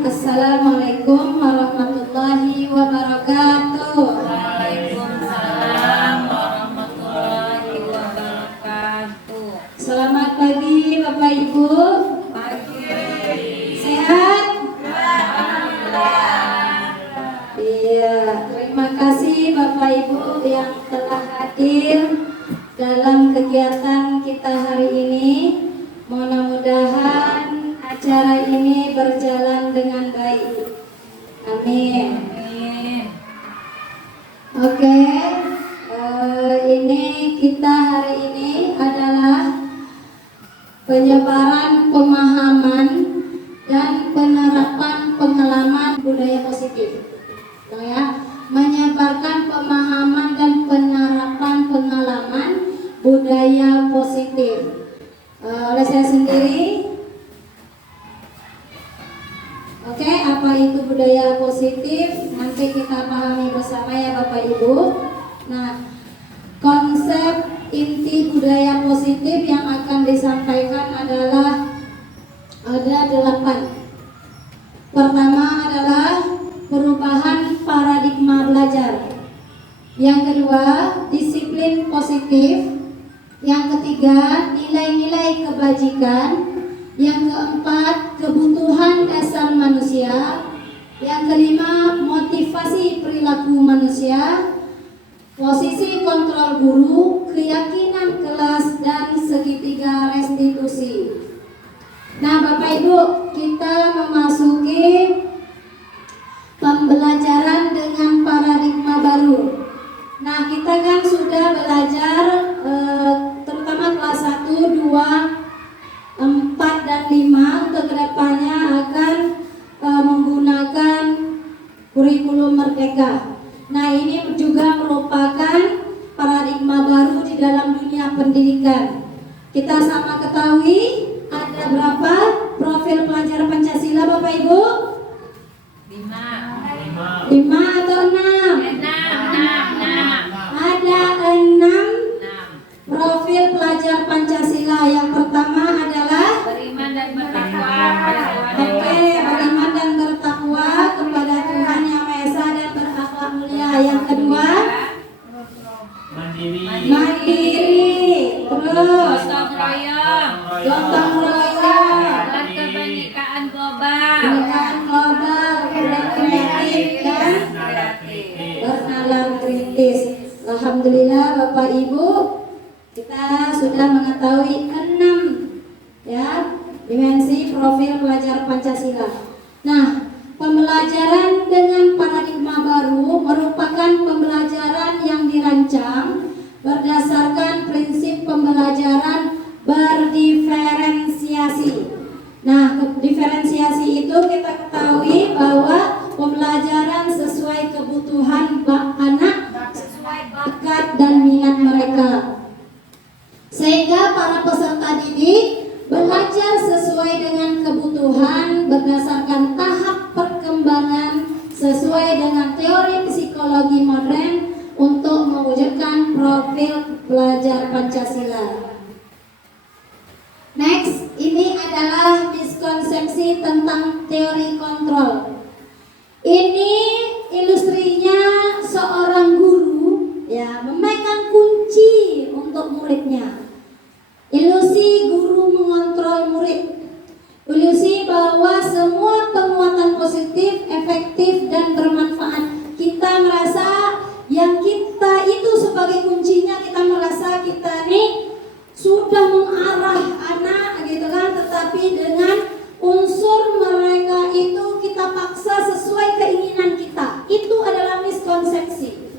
Assalamualaikum warahmatullahi wabarakatuh. Waalaikumsalam warahmatullahi wabarakatuh. Selamat pagi Bapak Ibu. Pagi. Sehat? Alhamdulillah. Iya, terima kasih Bapak Ibu yang telah hadir dalam kegiatan kita hari ini. Mudah-mudahan acara ini berjalan dengan baik. Amin. Oke, ini kita hari ini adalah penyebaran pemahaman dan penerapan pengalaman budaya positif. Ya, menyebarkan pemahaman dan penerapan pengalaman budaya positif. Oleh saya sendiri. Oke, apa itu budaya positif? Nanti kita pahami bersama ya Bapak Ibu. Nah, konsep inti budaya positif yang akan disampaikan adalah ada 8. Pertama adalah perubahan paradigma belajar. Yang kedua, disiplin positif. Yang ketiga, nilai-nilai kebajikan. Yang keempat, kebutuhan dasar manusia. Yang kelima, motivasi perilaku manusia. Posisi kontrol guru, keyakinan kelas, dan segitiga restitusi. Nah Bapak Ibu, kita memasuki pembelajaran dengan paradigma baru. Nah kita kan sudah belajar terutama kelas 1, 2, 4 dan 5 untuk kedepannya akan menggunakan kurikulum merdeka. Nah ini juga merupakan paradigma baru di dalam dunia pendidikan. Kita sama ketahui ada berapa profil pelajar Pancasila Bapak Ibu? 5 atau 6? 6. Ada 6 profil pelajar Pancasila. Yang pertama adalah beriman dan bertakwa. Oke, beriman dan bertakwa kepada Tuhan Yang Maha Esa dan berakhlak mulia. Yang kedua, mandiri. Terus Gotong royong. gotong royong, Dan kebenekaan global. kebinekaan global, kreatif dan Kreatif. bernalar kritis. Alhamdulillah Bapak Ibu, kita sudah mengetahui 6 ya dimensi profil pelajar Pancasila. Nah, pembelajaran dengan paradigma baru merupakan pembelajaran yang dirancang berdasarkan prinsip pembelajaran berdiferensiasi. Nah, diferensiasi itu kita ketahui bahwa pembelajaran sesuai kebutuhan anak, sesuai bakat dan minat mereka. Sehingga para peserta didik belajar sesuai dengan kebutuhan berdasarkan tahap perkembangan sesuai dengan teori psikologi modern untuk mewujudkan profil pelajar Pancasila. Next, ini adalah miskonsepsi tentang teori kontrol. Ini ilustrinya seorang guru ya memegang kunci untuk muridnya. Ilusi guru mengontrol murid. Ilusi bahwa semua penguatan positif, efektif dan bermanfaat. Kita merasa yang kita itu sebagai kuncinya, kita merasa kita nih sudah mengarah anak gitu kan, tetapi dengan unsur mereka itu kita paksa sesuai keinginan kita. Itu adalah miskonsepsi.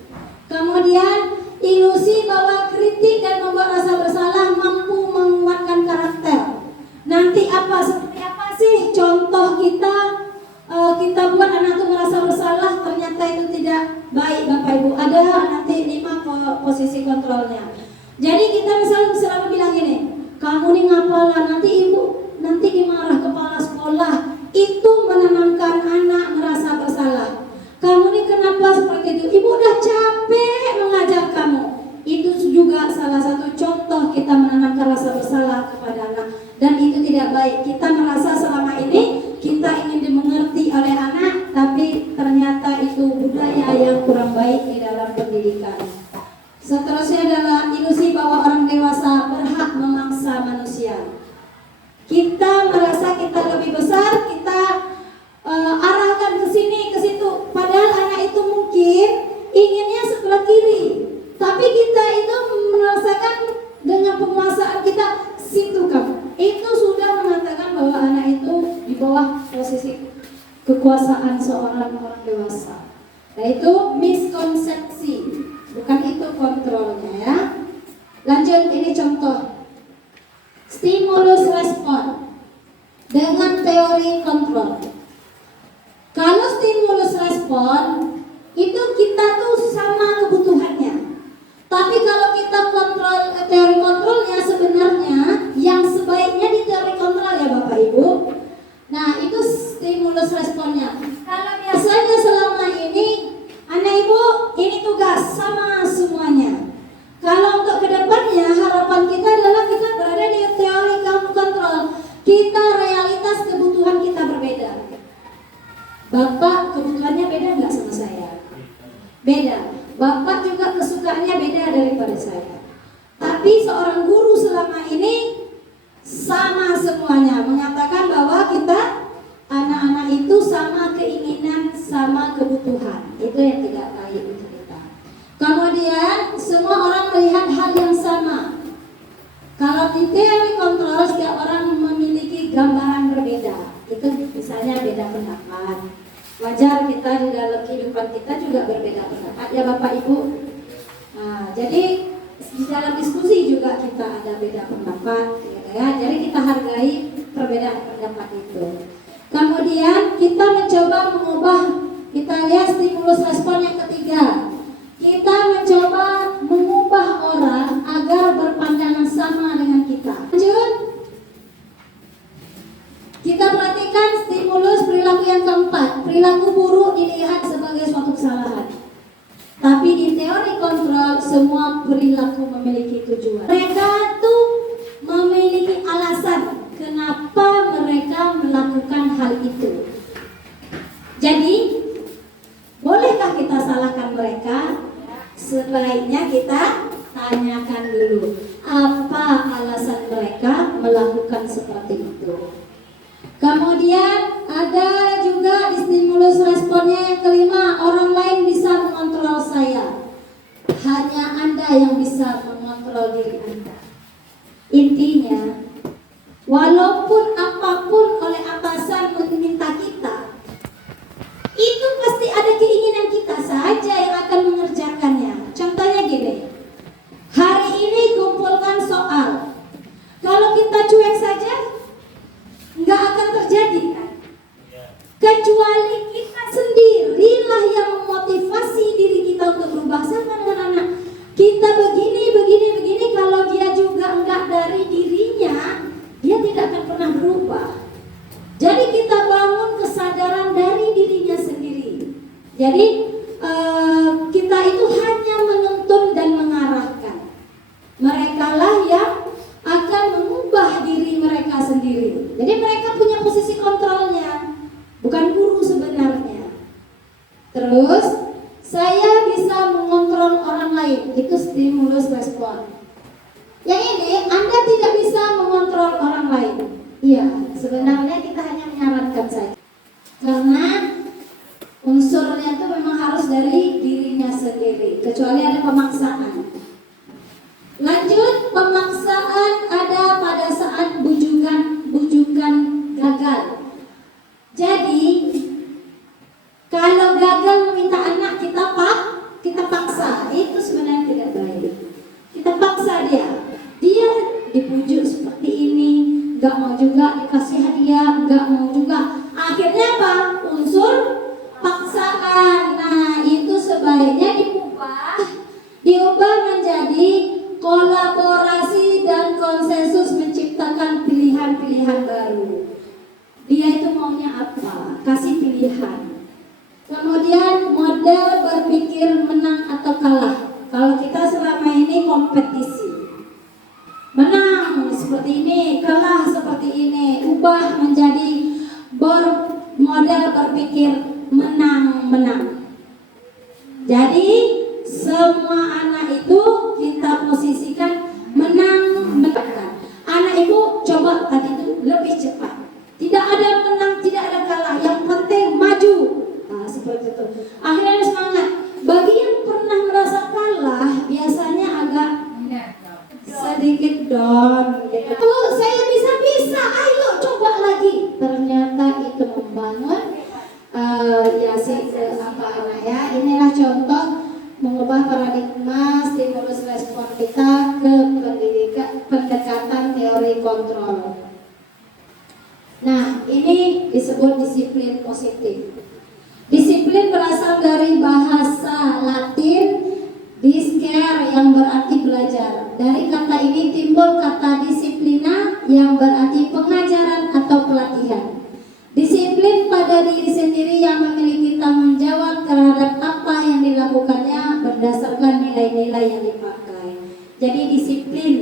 Kemudian ilusi bahwa kritik dan membuat rasa bersalah mampu menguatkan karakter. Nanti seperti apa sih contoh kita buat anak itu merasa bersalah, ternyata itu tidak baik Bapak Ibu. Ada nanti 5 posisi kontrolnya. Jadi kita misalnya selalu bilang gini, kamu nih ngapalah, nanti dimarah kepala sekolah. Itu menanamkan anak merasa bersalah. Kamu nih kenapa seperti itu? Ibu udah capek mengajar kamu. Itu juga kekuasaan seorang orang dewasa. Yaitu miskonsepsi, bukan itu kontrolnya ya. Lanjut, ini contoh stimulus respon dengan teori kontrol. Kalau stimulus respon itu kita tuh sama kebutuhannya. Tapi kalau kita kontrol teori kontrolnya, sebenarnya yang sebaiknya di teori kontrol ya Bapak Ibu. Nah, itu stimulus responnya. Kalau biasanya selama ini anak Ibu ini tugas sama semuanya. Kalau untuk kedepannya harapan kita adalah kita berada di teori kontrol. Kita realitas kebutuhan kita berbeda. Bapak kebutuhannya beda nggak sama saya? Beda. Bapak juga kesukaannya beda daripada saya. Tapi seorang guru selama ini sama semuanya, mengatakan bahwa kita anak-anak itu sama keinginan, sama kebutuhan. Itu yang tidak baik untuk kita. Kemudian semua orang melihat hal yang sama. Kalau di teori kontrol setiap orang memiliki gambaran berbeda. Itu misalnya beda pendapat. Wajar kita di dalam kehidupan kita juga berbeda pendapat ya Bapak Ibu. Nah, jadi di dalam diskusi juga kita ada beda pendapat ya. Jadi kita hargai perbedaan pendapat itu. Kemudian kita mencoba mengubah, kita lihat stimulus respon yang ketiga. Kita mencoba mengubah orang agar berpandangan sama dengan kita. Lanjut. Kita perhatikan stimulus perilaku yang keempat. Perilaku buruk dilihat sebagai suatu kesalahan. Tapi di teori kontrol semua perilaku memiliki tujuan. Mereka tuh memiliki alasan kenapa mereka melakukan hal itu. Jadi, bolehkah kita salahkan mereka? Sebaiknya kita tanyakan dulu apa alasan mereka melakukan seperti itu. Kemudian ada juga di stimulus responnya yang kelima, orang lain bisa mengontrol saya. Hanya Anda yang bisa mengontrol diri Anda. Intinya, walaupun apapun oleh atasan meminta kita, itu pasti ada keinginan kita saja yang akan mengerjakannya. Contohnya gini, hari ini kumpulkan soal. Kalau kita cuek saja, nggak akan terjadi kan? Kecuali kita sendirilah yang memotivasi diri kita untuk berubah. Sama dengan anak kita begini. Kalau dia juga enggak dari dirinya, dia tidak akan pernah berubah. Jadi kita bangun kesadaran dari dirinya sendiri. Jadi kita itu hanya menuntun dan mengarahkan. Merekalah yang akan mengubah diri mereka sendiri. Jadi mereka punya posisi kontrolnya, bukan guru sebenarnya. Terus saya bisa mengontrol orang lain, itu stimulus respon. Yang ini Anda tidak bisa mengontrol orang lain. Iya, sebenarnya kita hanya menyarankan saja. Karena unsurnya itu memang harus dari dirinya sendiri, kecuali ada pemaksaan. Lanjut, pemaksaan ada pada saat bujukan gagal. Jadi kalau gagal meminta anak kita paksa, itu sebenarnya tidak baik. Kita paksa dia dipujuk seperti ini, nggak mau juga dikasih hadiah, nggak mau juga. Akhirnya apa? Unsur paksaan. Nah, itu sebaiknya diubah menjadi kolaborasi dan konsensus, menciptakan pilihan-pilihan baru. Dia itu maunya apa? Kasih pilihan. Kemudian model berpikir menang atau kalah. Kalau kita selama ini kompetisi, menang seperti ini, kalah seperti ini. Ubah menjadi model berpikir menang-menang. Jadi semua anak itu kita posisikan menang-menang. Anak ibu coba tadi itu lebih cepat. Tidak ada menang, tidak ada kalah. Yang penting maju. Nah, seperti itu. Akhirnya semangat. Bagi yang pernah merasa kalah, biasanya agak sedikit down. Gitu. Oh, saya bisa. Ayo coba lagi. Ternyata itu membangun anak ya. Inilah contoh mengubah paradigma stimulus respon kita ke pendidikan pendekatan teori kontrol. Nah, ini disebut disiplin positif. Disiplin berasal dari bahasa Latin discere yang berarti belajar. Dari kata ini timbul kata disiplina yang berarti pengajaran atau pelatihan. Disiplin pada diri sendiri yang memiliki tanggung jawab terhadap apa yang dilakukannya berdasarkan nilai-nilai yang dipakai. Jadi disiplin,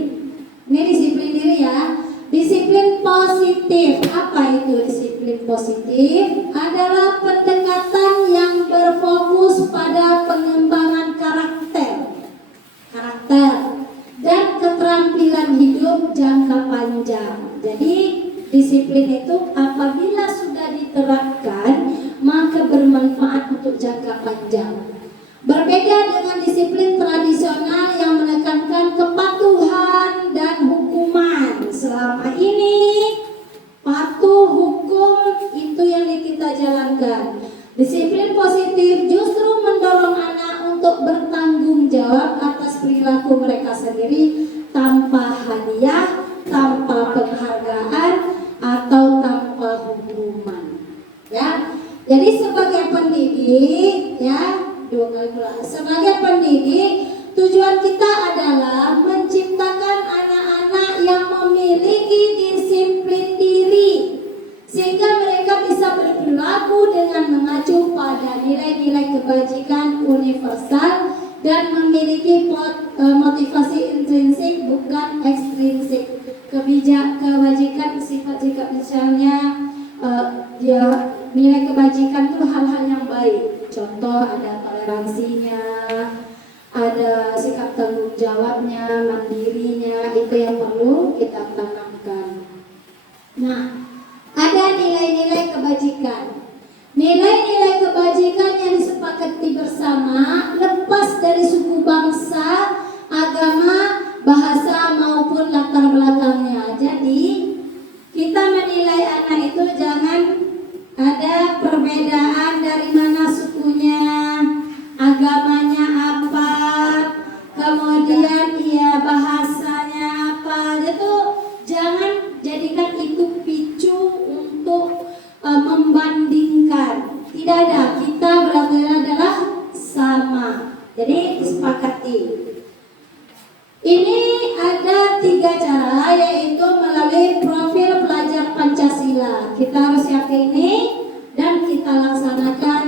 ini disiplin diri ya. Disiplin positif, apa itu disiplin positif? Adalah pendekatan yang berfokus pada pengembangan karakter dan keterampilan hidup jangka panjang. Jadi disiplin itu apabila sudah diterapkan maka bermanfaat untuk jangka panjang. Berbeda dengan disiplin tradisional yang menekankan kepatuhan dan hukuman. Selama ini patuh hukum itu yang kita jalankan. Disiplin positif justru mendorong anak untuk bertanggung jawab atas perilaku mereka sendiri tanpa hadiah, tanpa penghargaan, atau tanpa hukuman. Ya, jadi sebagai pendidik, ya, sebagai pendidik, tujuan kita adalah menciptakan anak-anak yang memiliki disiplin diri, sehingga mereka bisa berperilaku dengan mengacu pada nilai-nilai kebajikan universal dan memiliki motivasi intrinsik bukan ekstrinsik. Kebajikan sifat jika misalnya nilai kebajikan itu hal-hal yang baik. Contoh ada toleransinya, ada sikap tanggung jawabnya, mandirinya, itu yang perlu kita tanamkan. Nah, ada nilai-nilai kebajikan. Nilai-nilai kebajikan yang disepakati bersama lepas dari suku bangsa, agama, bahasa maupun latar belakangnya. Jadi kita menilai anak itu jangan ada perbedaan dari mana sukunya, agamanya apa, kemudian bahasanya apa. Itu jangan jadikan itu picu untuk membandingkan. Tidak ada, kita berarti adalah sama. Jadi disepakati. Ini ada 3 cara, yaitu melalui profil pelajar Pancasila. Kita harus yakini dan kita laksanakan.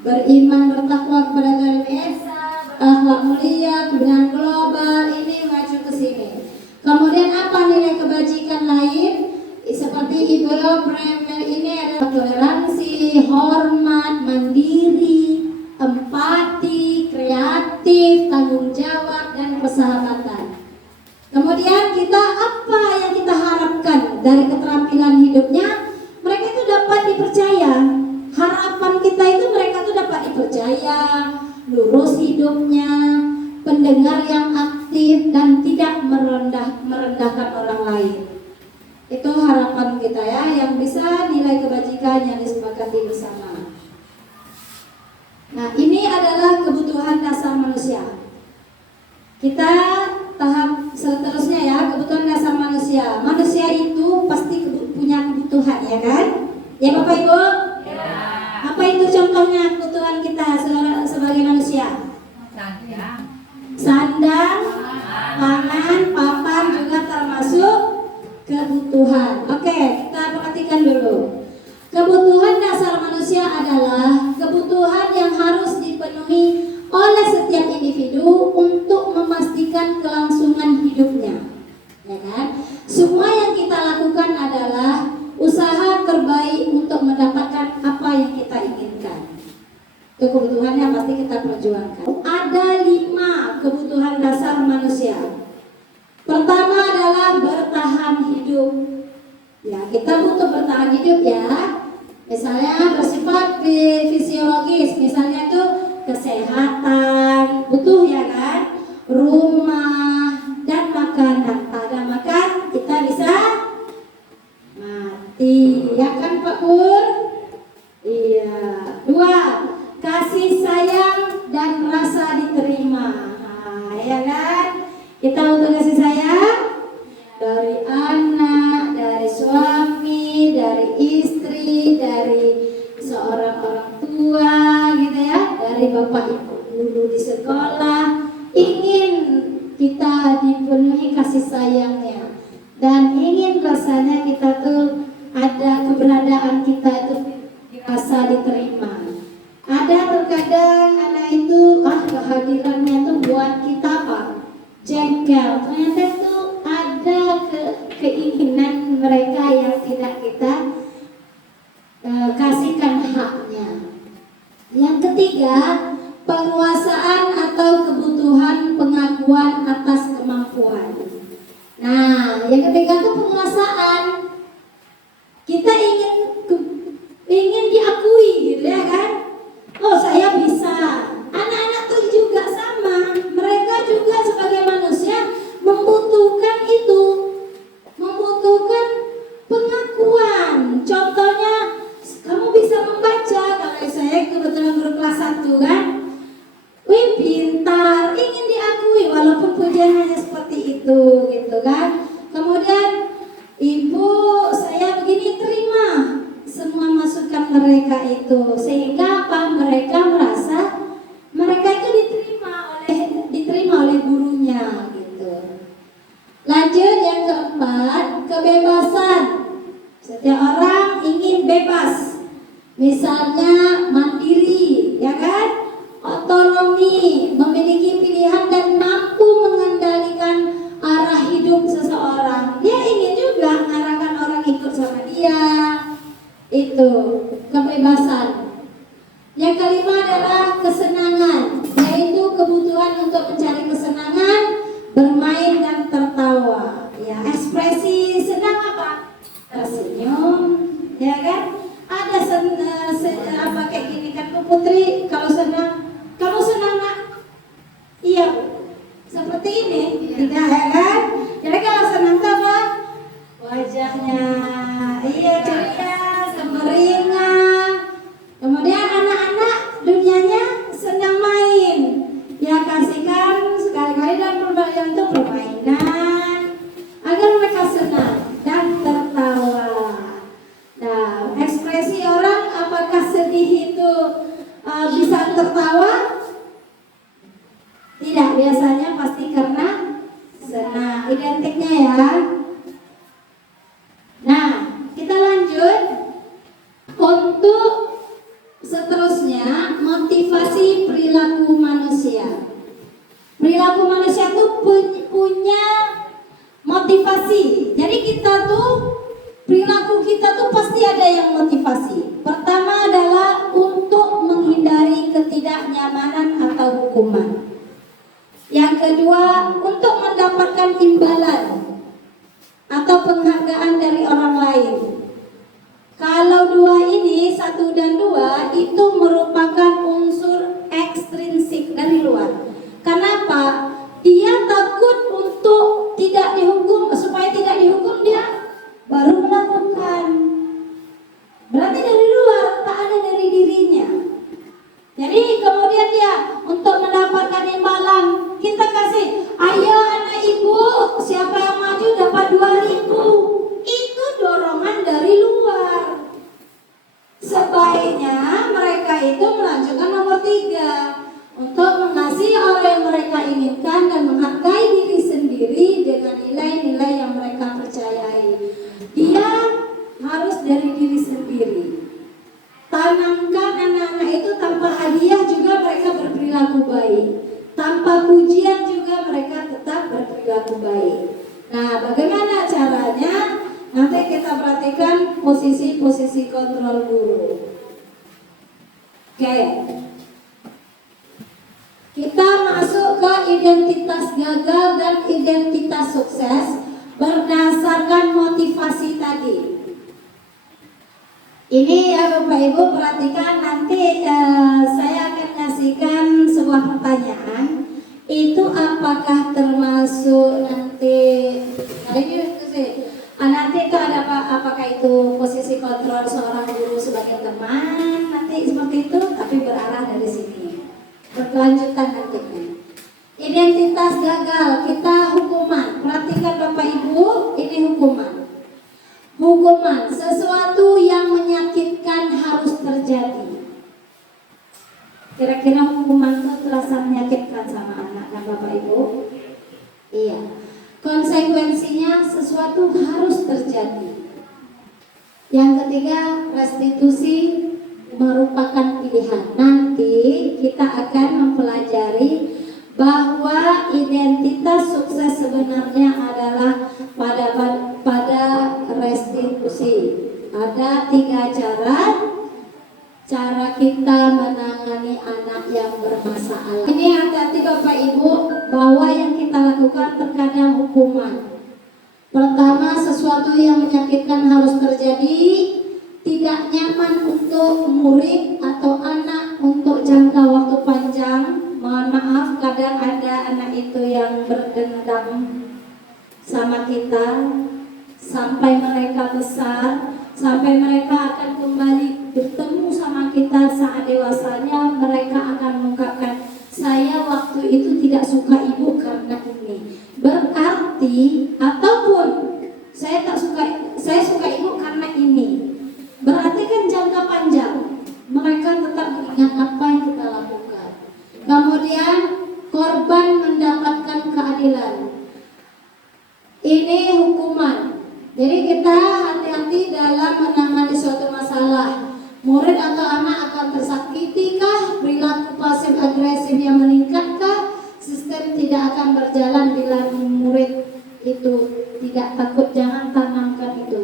Beriman, bertakwa kepada Tuhan Esa, akhlak mulia, kebenaran global, ini mengacu ke sini. Kemudian apa nilai kebajikan lain? Seperti Ibu Premier ini ada toleransi, hormat, mandiri, empati, kreatif, tanggung jawab, dan persahabatan. Kemudian kita apa yang kita harapkan dari keterampilan hidupnya? Mereka itu dapat dipercaya. Harapan kita itu mereka itu dapat dipercaya, lurus hidupnya, pendengar yang aktif dan tidak merendahkan orang lain. Itu harapan kita ya, yang bisa nilai kebajikan yang disepakati bersama. Nah, ini adalah kebutuhan dasar manusia. Kita tahap seterusnya ya, kebutuhan dasar manusia. Manusia itu pasti punya kebutuhan, ya kan? Ya Bapak Ibu? Ya. Apa itu contohnya kebutuhan kita sebagai manusia? Sandang, pangan, papan juga termasuk kebutuhan. Oke, kita perhatikan dulu. Kebutuhan dasar manusia adalah kebutuhan yang harus dipenuhi oleh setiap individu untuk memastikan kelangsungan hidupnya. Ya kan? Semua yang kita lakukan adalah usaha terbaik untuk mendapatkan apa yang kita inginkan. Itu kebutuhannya pasti kita perjuangkan. Ada 5 kebutuhan dasar manusia. Pertama adalah bertahan hidup. Ya, kita butuh bertahan hidup ya. Misalnya bersifat fisiologis, misalnya itu kesehatan, butuh ya kan? Rumah dan makanan. Tak ada makan, kita bisa mati. Ya kan Pak Pur? Iya. 2, kasih Bapak Ibu guru di sekolah, ingin kita dipenuhi kasih sayangnya dan ingin rasanya kita tuh ada keberadaan kita itu dirasa diterima. Ada terkadang anak itu kehadirannya tuh buat kita apa? Jengkel. Ternyata itu ada keinginan mereka yang tidak kita kasihkan haknya. Yang ketiga, penguasaan atau kebutuhan pengakuan atas kemampuan. Nah, yang ketiga itu penguasaan. Kita ingin diakui gitu ya kan? Oh, saya bisa. Anak-anak tuh juga sama. Mereka juga sebagai manusia membutuhkan itu. Membutuhkan pengakuan. Contohnya, kamu bisa membaca. Kalau saya kebetulan guru kelas 1 kan. Wih, pintar, ingin diakui walaupun pujian hanya seperti itu gitu kan. Kemudian, ibu saya begini, terima semua masukan mereka itu, sehingga apa? Mereka merasa mereka itu diterima oleh gurunya gitu. Lanjut yang keempat, kebebasan. Setiap orang ingin bebas, misalnya mandiri, ya kan? Otonomi, memiliki pilihan dan mampu mengendalikan arah hidup seseorang. Dia ingin juga mengarahkan orang ikut sama dia. Itu kebebasan. Yang kelima adalah kesenangan, yaitu kebutuhan untuk mencari kesenangan, bermain dan tertawa. Ya, ekspresi senang apa? Tersenyum, ya kan? Ada apa kayak gini kan Bu Putri, kalau senang, kamu senang nak? Iya Bu. Seperti ini, tidak ya kan? Jadi kalau senang apa? Wajahnya, iya ceria, semeringan. Kemudian anak-anak dunianya senang main. Ya kasihkan sekali-kali dan permainan itu permainan agar mereka senang dan tertawa. Nah, ekspresi orang apakah sedih itu bisa tertawa? Tidak, biasanya pasti karena senang. Identiknya ya. Nah, kita lanjut untuk seterusnya, motivasi perilaku manusia. Perilaku manusia itu punya motivasi. Jadi kita tuh, perilaku kita tuh pasti ada yang motivasi. Pertama adalah untuk menghindari ketidaknyamanan atau hukuman. Yang kedua, untuk mendapatkan imbalan atau penghargaan dari orang lain. Kalau dua ini, 1 dan 2, itu merupakan unsur ekstrinsik dari luar. Kenapa? Dia takut untuk tidak dihukum, supaya tidak dihukum dia baru melakukan. Berarti dari luar, tak ada dari dirinya. Jadi kemudian dia untuk mendapatkan imbalan, kita kasih, ayo anak ibu, siapa yang maju dapat 2.000. Itu dorongan dari luar. Sebaiknya mereka itu melanjutkan nomor 3, untuk mengasihi orang yang mereka inginkan dan menghargai diri sendiri dengan nilai-nilai yang mereka percayai. Dia harus dari diri sendiri. Tanamkan anak-anak itu tanpa hadiah juga mereka berperilaku baik. Tanpa pujian juga mereka tetap berperilaku baik. Nah, bagaimana caranya? Nanti kita perhatikan posisi-posisi kontrol guru. Oke. Kita masuk ke identitas gagal dan identitas sukses berdasarkan motivasi tadi. Ini ya Bapak Ibu perhatikan, nanti saya akan kasihkan sebuah pertanyaan. Itu apakah termasuk nanti nanti itu ada apakah itu posisi kontrol seorang guru sebagai teman, nanti seperti itu, tapi berarah dari sini. Berkelanjutan nantinya. Identitas gagal, kita hukuman. Perhatikan Bapak Ibu, ini hukuman. Hukuman, sesuatu yang menyakitkan harus terjadi. Kira-kira hukuman konsekuensinya sesuatu harus terjadi. Yang ketiga, restitusi merupakan pilihan. Nanti kita akan mempelajari bahwa identitas sukses sebenarnya adalah pada restitusi. Ada 3 cara kita menangani anak yang bermasalah. Ini hati-hati Bapak Ibu, bahwa yang kita lakukan terkadang hukuman. Pertama, sesuatu yang menyakitkan harus terjadi, tidak nyaman untuk murid atau anak untuk jangka waktu panjang. Mohon maaf, kadang ada anak itu yang berdendam sama kita sampai mereka besar, sampai mereka akan kembali bertemu sama kita saat dewasanya. Mereka akan mengungkapkan, saya waktu itu tidak suka ibu karena ini. Berarti, ataupun saya suka ibu karena ini. Berarti kan jangka panjang mereka tetap mengingat apa yang kita lakukan. Kemudian korban mendapatkan keadilan. Ini hukuman. Jadi kita hati-hati dalam menangani suatu masalah. Murid atau anak akan tersakitikah? Perilaku pasif agresif yang meningkatkah? Sistem tidak akan berjalan bila murid itu tidak takut. Jangan tanamkan itu.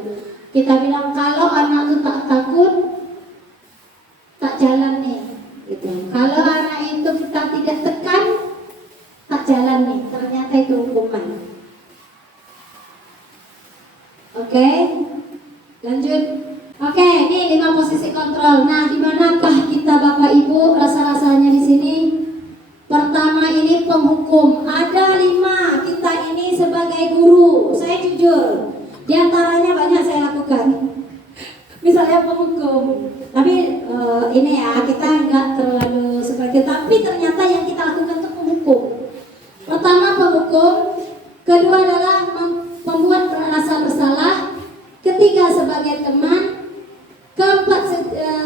Kita bilang kalau anak itu tak takut, tak jalan nih. Gitu. Kalau anak itu kita tidak tekan, tak jalan nih. Ternyata itu hukuman. Oke, lanjut. Oke, ini 5 posisi kontrol. Nah, di manakah kita Bapak Ibu rasa-rasanya di sini? Pertama ini penghukum. Ada 5 kita ini sebagai guru. Saya jujur, di antaranya banyak saya lakukan. Misalnya penghukum. Tapi ini ya kita nggak terlalu seperti itu. Tapi ternyata yang kita lakukan itu penghukum. Pertama penghukum. Kedua adalah membuat merasa bersalah. Ketiga sebagai teman. Keempat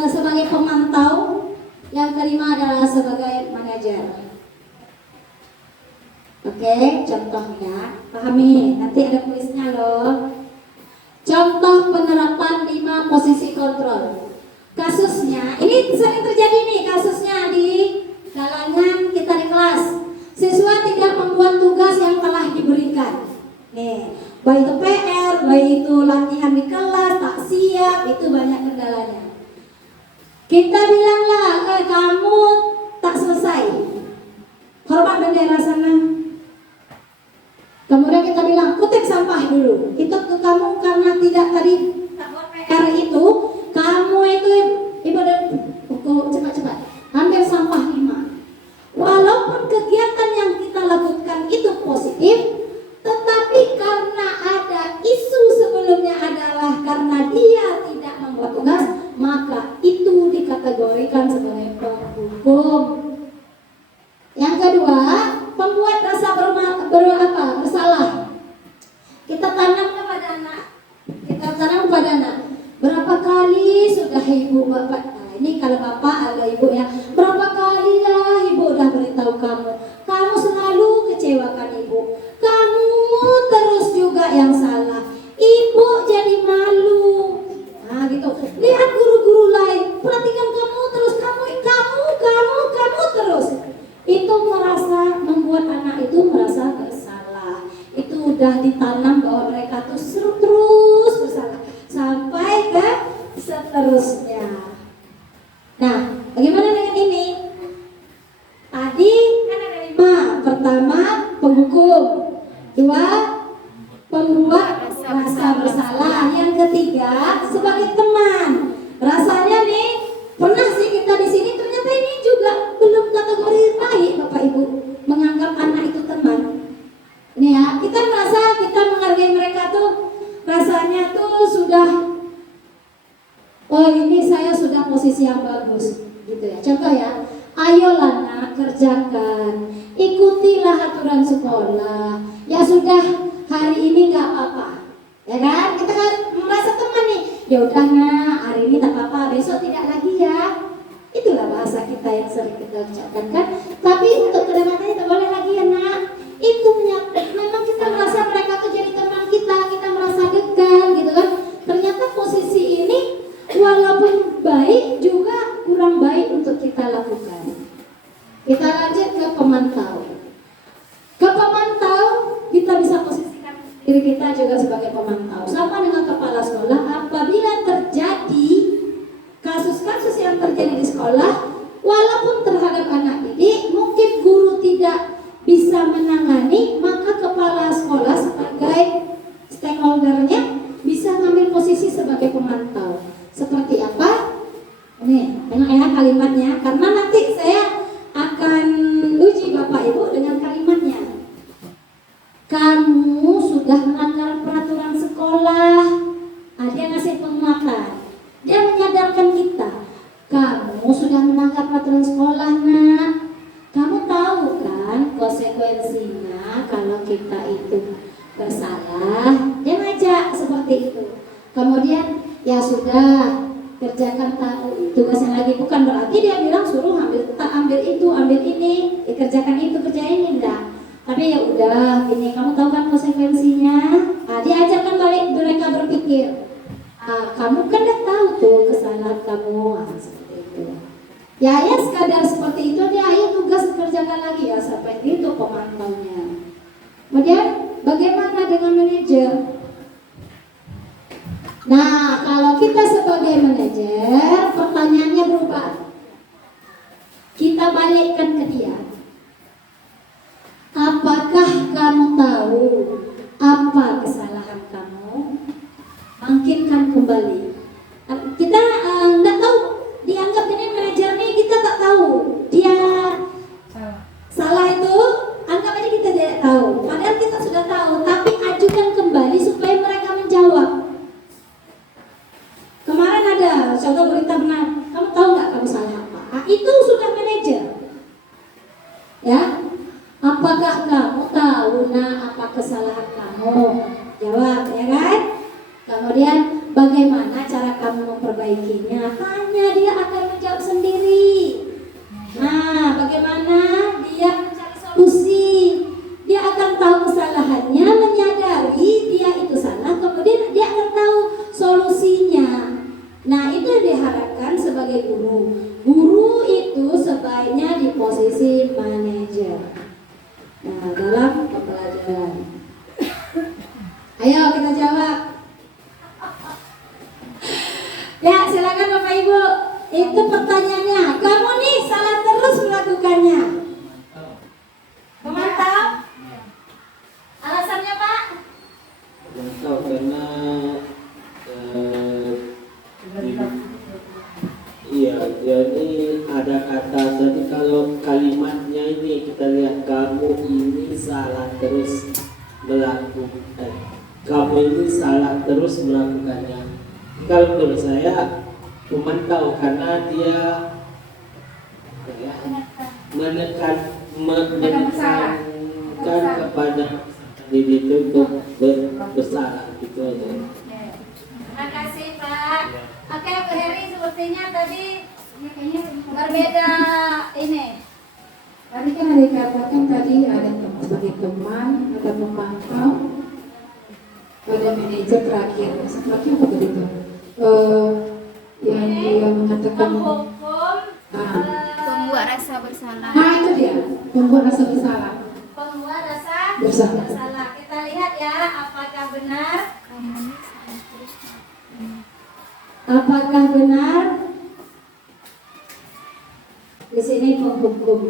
sebagai pemantau. Yang kelima adalah sebagai manajer. Oke, contohnya pahami, nanti ada kuisnya loh. Contoh penerapan 5 posisi kontrol. Kasusnya, ini sering terjadi nih kasusnya di kalangan kita di kelas. Siswa tidak membuat tugas yang telah diberikan. Nih, baik itu PR, baik itu latihan di kelas, tak siap, itu banyak kendalanya. Kita bilanglah, kamu tak selesai. Hormat bendera sana. Kemudian kita bilang, kutip sampah dulu. Itu ke kamu karena tidak tadi PR itu, kamu itu ibadah cepat-cepat. Ambil sampah 5. Walaupun kegiatan yang kita lakukan itu positif, tetapi karena ada isu sebelumnya adalah karena dia tidak membuat tugas, maka itu dikategorikan sebagai penghukum. Yang kedua, pembuat rasa bersalah. Kita tanam kepada anak. Berapa kali sudah ibu bapak? Nah, ini kalau bapak atau ibu ya. Berapa kali lah ibu udah beritahu kamu. Kamu selalu kecewakan ibu. Kamu terus juga yang salah. Ibu jadi malu. Nah gitu. Lihat guru-guru lain. Perhatikan kamu terus. Kamu terus. Itu membuat anak itu merasa bersalah. Itu udah ditanam bahwa mereka tuh terus bersalah sampai ke seterusnya. Nah, bagaimana dengan ini? Tadi kan ada 5. Pertama, penghukum. 2, pembuat rasa bersalah. Yang ketiga, sebagai teman. Rasanya nih, pernah sih kita di sini ternyata ini juga belum kategori baik Bapak Ibu, menganggap anak itu teman. Ini ya, kita merasa kita menghargai mereka tuh rasanya tuh sudah, oh ini saya sudah posisi yang bagus gitu ya. Contoh ya, ayolah nak kerjakan, ikutilah aturan sekolah. Ya sudah, hari ini nggak apa-apa, ya kan? Kita kan merasa teman nih. Ya udah nak, hari ini tak apa-apa, besok tidak lagi ya. Itulah bahasa kita yang sering kita ucapkan kan. Tapi untuk kedepannya tak boleh lagi ya nak. Itu memang kita merasa mereka tuh jadi teman juga sebagai pemantau. Sama dengan kepala sekolah, apabila terjadi kasus-kasus yang terjadi di sekolah, walaupun terhadap anak didik, mungkin guru tidak bisa menangani, maka kepala sekolah sebagai stakeholdernya bisa ngambil posisi sebagai pemantau. Seperti apa? Nih, tengok ya kalimatnya, karena nanti saya akan uji Bapak Ibu dengan kalimatnya. Kamu sudah melanggar peraturan sekolah. Dia ngasih penguatan. Dia menyadarkan kita. Kamu sudah melanggar peraturan sekolah, nak. Kamu tahu kan konsekuensinya kalau kita itu bersalah. Dia ngajak seperti itu. Kemudian ya sudah, kerjakan tugasnya lagi. Bukan berarti dia bilang suruh ambil itu, ambil ini, dikerjakan itu, kerjain ini, enggak. Tapi ya udah, ini kamu tahu kan konsekuensinya. Dia ajarkan balik mereka berpikir. Kamu kan udah tahu tuh kesalahan kamu, seperti itu. Ya sekadar seperti itu dia, ayo tugas kerjakan lagi ya, seperti itu pemantaunya. Kemudian bagaimana dengan manajer? Nah, kalau kita sebagai manajer, pertanyaannya berubah. Kita balikkan ke dia. Apakah kamu tahu apa kesalahan kamu? Bangkitkan kembali. Kita nggak tahu, dianggap ini manajer nih, kita tak tahu dia salah itu, anggap aja kita tidak tahu. Padahal kita sudah tahu, tapi ajukan kembali supaya mereka menjawab. Kemarin ada contoh berita benar, kamu tahu nggak kamu salah apa? Itu sudah manajer. Ya, apakah kamu tahu apa kesalahan kamu? Jawab, ya kan? Kemudian bagaimana cara kamu memperbaikinya? Tanya, dia akan menjawab sendiri. Nah, bagaimana dia mencari solusi? Dia akan tahu kesalahannya, menyadari dia itu salah, kemudian dia akan tahu solusinya. Nah, itu yang diharapkan sebagai guru. Guru itu sebaiknya di posisi manajer. Nah, dalam pembelajaran. Ayo kita jawab. Ya, silakan Bapak Ibu. Itu pertanyaannya. Kamu nih salah terus melakukannya. Memantau? Alasannya, Pak? Memantau karena iya, jadi ada kata tadi, kalau kalimatnya ini kita lihat, kamu ini salah terus melakukan. Kamu ini salah terus melakukannya. Kalau menurut saya memantau, karena dia menekankan kepada diri itu untuk bersalah, gitu aja. Terima kasih, Pak. Oke, Bu Heri, sepertinya tadi berbeda ini. Tadi kan ada dikatakan tadi ada sebagai teman, ada pemantau, ada manajer terakhir. Seperti apa begitu? Yang dia mengatakan Penghukum, Pembuat rasa bersalah. nah itu dia, membuat rasa bersalah. pembuat rasa Bersalah. bersalah. Kita lihat ya, apakah benar? Apakah benar? Di sini penghukum.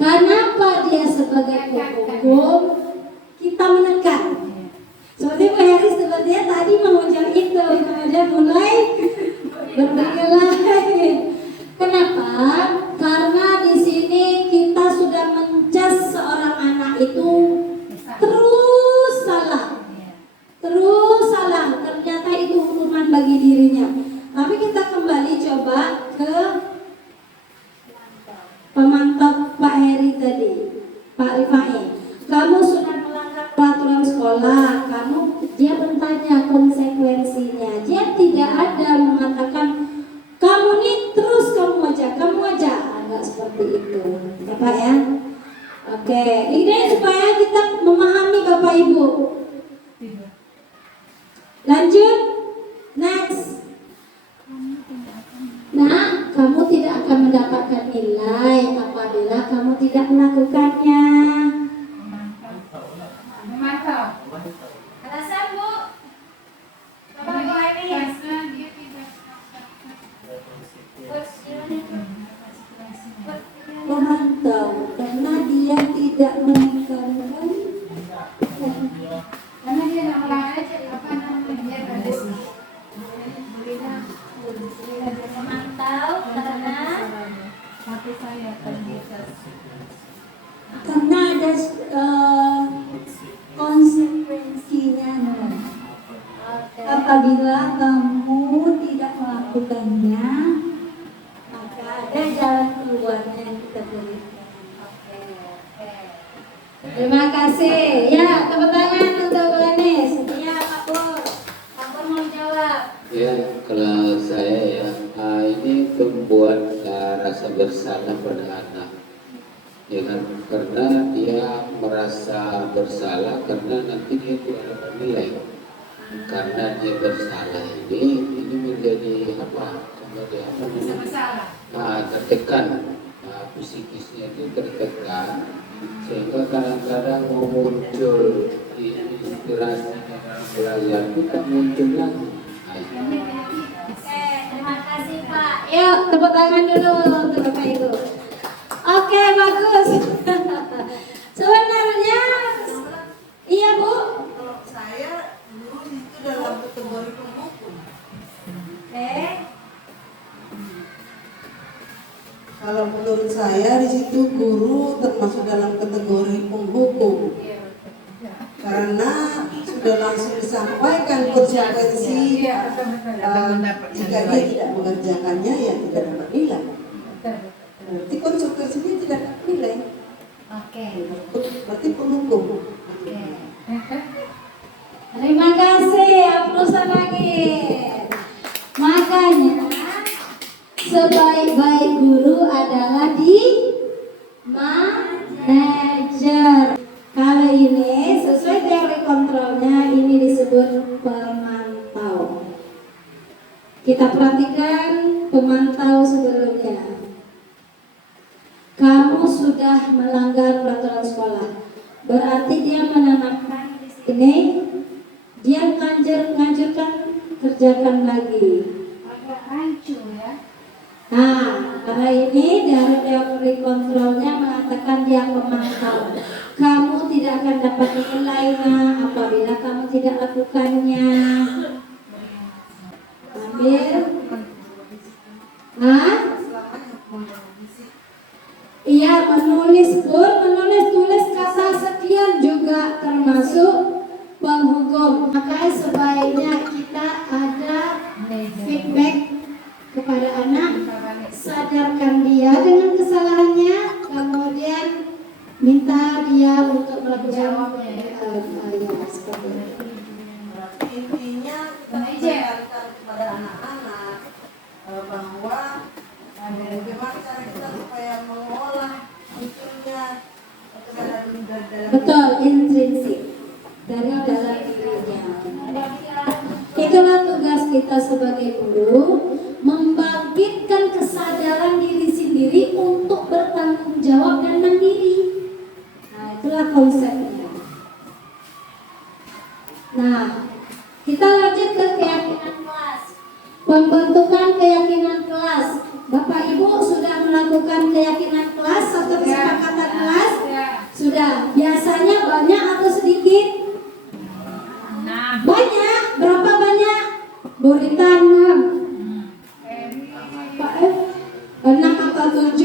Kenapa dia sebagai penghukum? Kita menekan. Seperti Bu Heri sepertinya tadi mengucap itu, kemudian mulai berpikir lagi. Kenapa? Karena di sini kita sudah mencas seorang anak itu terus salah. Ternyata itu hukuman bagi dirinya. Tapi kita kembali coba ke pemantau Pak Heri tadi, Pak Rifai. Kamu sudah melanggar peraturan sekolah. Dia bertanya konsekuensinya. Dia tidak ada mengatakan kamu nih terus kamu aja. Enggak seperti itu, Bapak ya. Oke, ini supaya kita memahami Bapak Ibu. Lanjut, next. Nah, kamu tidak akan mendapatkan nilai apabila kamu tidak melakukannya. Memantau. apabila kamu tidak melakukannya, maka ada jalan keluarnya yang kita berikan. Terima kasih. Ya, tepuk tangan untuk Lenis. Ya, Pak Pur. Pak Pur mau jawab. Ya, kalau saya ya, ini membuat rasa bersalah pada anak, ya kan? Karena dia merasa bersalah karena nanti dia tidak dapat nilai. Karena dia bersalah ini menjadi apa? Sebagai apa namanya? Tertekan, psikisnya itu tertekan, sehingga kadang-kadang mau muncul inspirasi dalam belajar kita muncul lagi. Oke, terima kasih Pak. Yuk, tepuk tangan dulu untuk Bapak Ibu. Oke, bagus. Sebenarnya, iya Bu. Kalau saya dulu itu dalam kategori penghukum. Oke. Kalau menurut saya di situ guru termasuk dalam kategori penghukum. Karena sudah langsung disampaikan konsekuensi jika dia tidak mengerjakannya ya tidak dapat nilai. Berarti konsekuensinya tidak dapat nilai. Oke. Berarti penghukum. Oke. Terima kasih, aplausan lagi. Makanya sebaik-baik guru adalah di manajer. Kalau ini sesuai teori kontrolnya ini disebut pemantau. Kita perhatikan pemantau sebelumnya. Kamu sudah melanggar peraturan sekolah. Berarti dia menanamkan di sini, dia nganjurkan kerjakan lagi. Agak rancu ya. Nah, karena ini dari teori kontrolnya mengatakan dia pemantau. Kamu tidak akan dapat nilainya apabila kamu tidak lakukannya. Ambil. Hah? Iya, menulis pun, tulis kata sekian juga termasuk penghukum. Makanya sebaiknya kita ada feedback kepada anak, sadarkan dia dengan kesalahannya, kemudian minta dia untuk melakukan seperti itu. Intinya kita mengajarkan kepada anak-anak bahwa bagaimana cara kita supaya mengolah munculnya kesadaran dalam Betul, intrinsik dari dalam dirinya. Itulah tugas kita sebagai guru, membangkitkan kesadaran diri sendiri untuk bertanggung jawab dan mandiri. Nah, itulah konsepnya. Nah, kita lanjut ke keyakinan kelas. Pembentukan keyakinan kelas. Bapak Ibu sudah melakukan keyakinan kelas atau kesepakatan kelas? Sudah. Biasanya banyak atau sedikit? Banyak. Berapa banyak? Burita 6. Pak F 6 atau 7?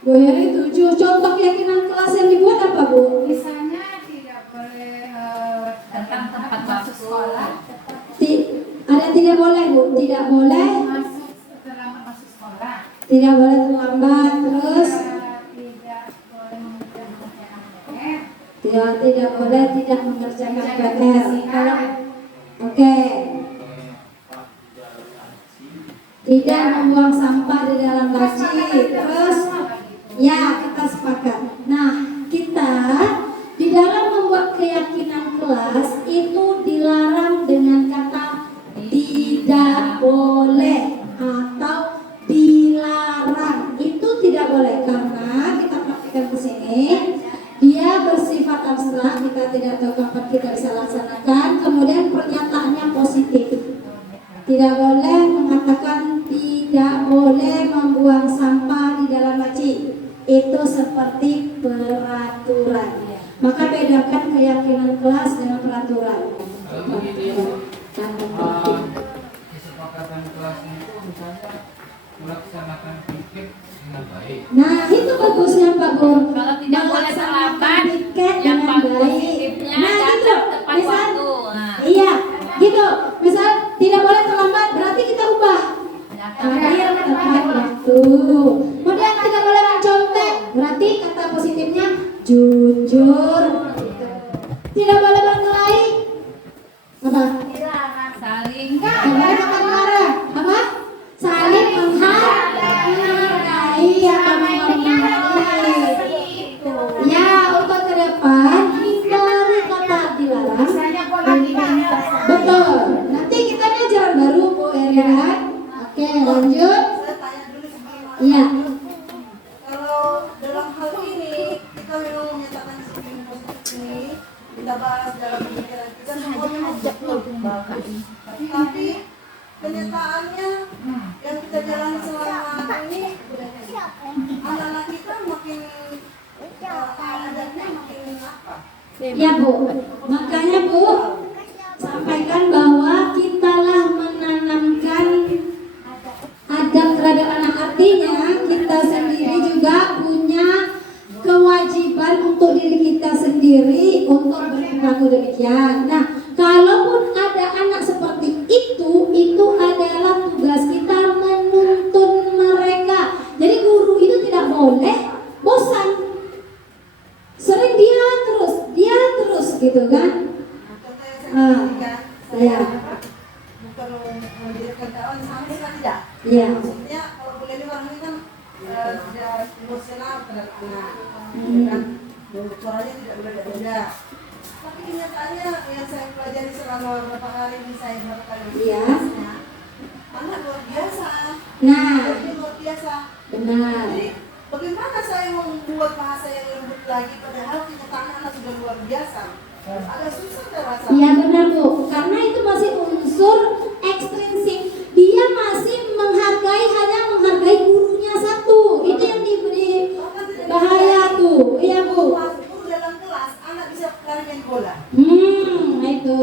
Bu Heri 7. Contoh keyakinan kelas yang dibuat apa Bu? Misalnya tidak boleh tentang tempat masuk sekolah. Ada tidak boleh Bu? Tidak boleh. Terlambat masuk sekolah. Tidak boleh terlambat. Terus? Tidak boleh tidak mengerjakan PR. Oke. Tidak membuang sampah di dalam laci. Terus? Ya, kita sepakat. Nah, kita di dalam membuat keyakinan kelas itu dilarang dengan kata tidak boleh atau dilarang. Itu tidak boleh karena kita praktikkan ke sini. Dia bersifat abstrak, kita tidak tahu kapan kita bisa laksanakan. Kemudian pernyataannya positif. Tidak boleh mengatakan tidak boleh membuang sampah di dalam laci. Itu seperti peraturan. Maka bedakan keyakinan kelas dengan peraturan. Kesepakatan kelas itu misalnya melaksanakan piket dengan baik. Nah, itu bagusnya Pak Guru. Kalau tidak boleh terlambat, piket yang dengan baik. positifnya Nah, gitu. datang tepat Misal, waktu. Nah. iya, gitu Boleh makan marah. Apa? Saling menghargai atau menghormati. Ya, untuk ke depan hindari kata dilarang. Betul. Nanti kita ada ajaran baru Bu Erian. Oke, lanjut. Saya tanya dulu sebelum Iya. kalau dalam hal ini kita memang menyatakan sistem positif ini kita bahas dalam pemikiran kita semua memang betul. Tapi kenyataannya yang kita jalani selama ini anak-anak kita makin adatnya makin apa? Ya Bu, makanya Bu sampaikan bahwa kitalah menanamkan adat terhadap anak, artinya kita sendiri juga punya kewajiban untuk diri kita sendiri untuk berperilaku demikian. Nah, kalaupun ada anak seperti itu adalah tugas kita menuntun mereka. Jadi guru itu tidak boleh bosan. Sering dia terus gitu kan. Contohnya saya berikan, Saya. bukan menjadikan kawan sama sekali tidak. Iya. Maksudnya kalau boleh di orang ini kan tidak emosional terhadap anak, kan suaranya tidak berbeda-beda. Tapi kenyataannya yang saya pelajari selama beberapa hari ini saya berapa kali Iya. berkelasnya, anak luar biasa. Nah, Ini luar biasa. benar. Jadi bagaimana saya membuat bahasa yang lembut lagi padahal kenyataannya anak sudah luar biasa. Agak susah saya rasa. Iya benar Bu, karena itu masih unsur ekstrinsik. Dia masih hanya menghargai gurunya satu. Itu yang diberi bahaya tuh. Iya Bu. Guru dalam kelas anak bisa lari main bola. Itu.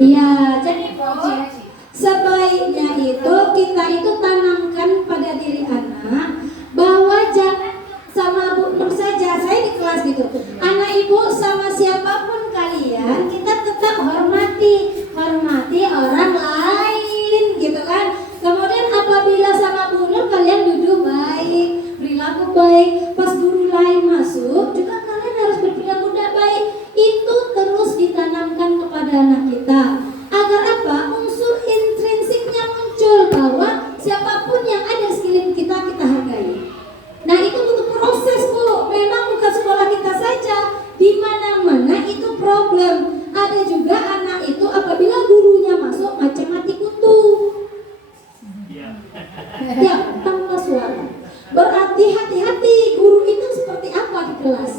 Iya, jadi sebaiknya itu kita itu tanamkan pada diri anak bahwa jangan sama Bu Nur saja, saya di kelas gitu. Anak ibu sama siapapun kalian, kita tetap hormati orang lain gitu kan. Kemudian apabila sama Bu Nur kalian duduk baik, perilaku baik, pas guru lain masuk juga kalian harus berperilaku baik. Itu terus ditanamkan kepada anak kita. Agar apa? Unsur intrinsiknya muncul bahwa siapapun yang ada di sekeliling kita hargai. Nah itu butuh proses Bu, memang bukan sekolah kita saja, di mana-mana itu problem. Ada juga anak itu apabila gurunya masuk macam mati kutu. Ya, tanpa suara. Berarti hati-hati, guru itu seperti apa di kelas?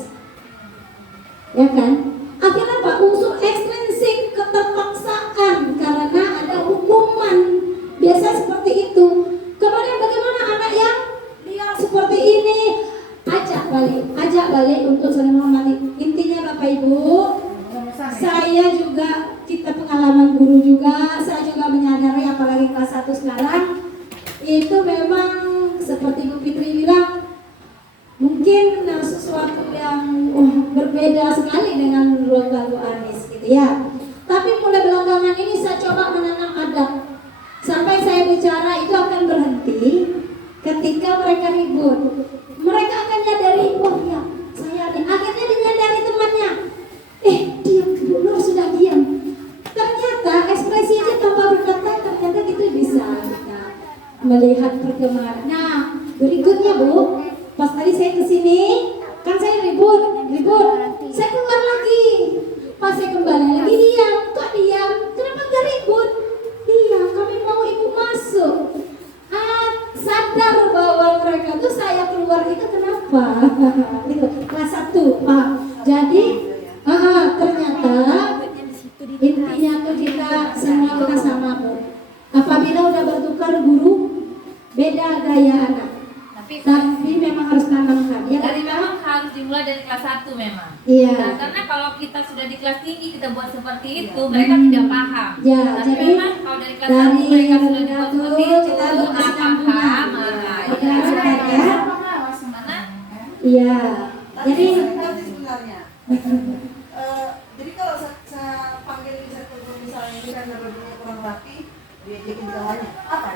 Ya kan? Akhirnya apa? Unsur ekstrinsik keterpaksaan karena ada hukuman. Biasa seperti itu. Kemudian bagaimana anak yang dia seperti ini? Ajak balik untuk saling menghormati. Intinya Bapak Ibu, saya juga, kita pengalaman guru juga, saya juga menyadari apalagi kelas 1 sekarang itu memang seperti Bu Fitri bilang mungkin sesuatu yang berbeda sekali dengan Guru Anis gitu ya. Tapi mulai belakangan ini saya coba menanam adat. Sampai saya bicara itu akan berhenti ketika mereka ribut. Mereka akan nyadari, oh ya, saya ada. Akhirnya dinyadari temannya. Diam, Bu Nur sudah diam. Ternyata ekspresi aja tanpa berkata, ternyata gitu bisa kita melihat perkembangan. Nah, berikutnya Bu, pas tadi saya kesini, kan saya ribut. Saya keluar lagi. Pas saya kembali lagi diam. Kok diam? Kenapa gak ribut? Diam, kami mau ibu masuk. Sadar bahwa mereka tuh saya keluar itu kenapa? Itu kelas 1 Pak. Jadi ternyata intinya tuh kita semua kita sama Bu. Apabila udah bertukar guru, beda gaya anak. Tapi memang harus tanamkan. Ya, Dari memang harus dimulai dari kelas 1 memang. Iya. Nah, karena kalau kita sudah di kelas tinggi kita buat seperti itu, mereka tidak paham. Ya, Tapi jadi memang kalau dari kelas 1 mereka sudah dibuat seperti itu, kita paham. ya. Karena Iya. Jadi Tapi sebenarnya jadi kalau saya panggil satu guru misalnya ini karena bajunya kurang rapi, dia jadi bawahnya apa?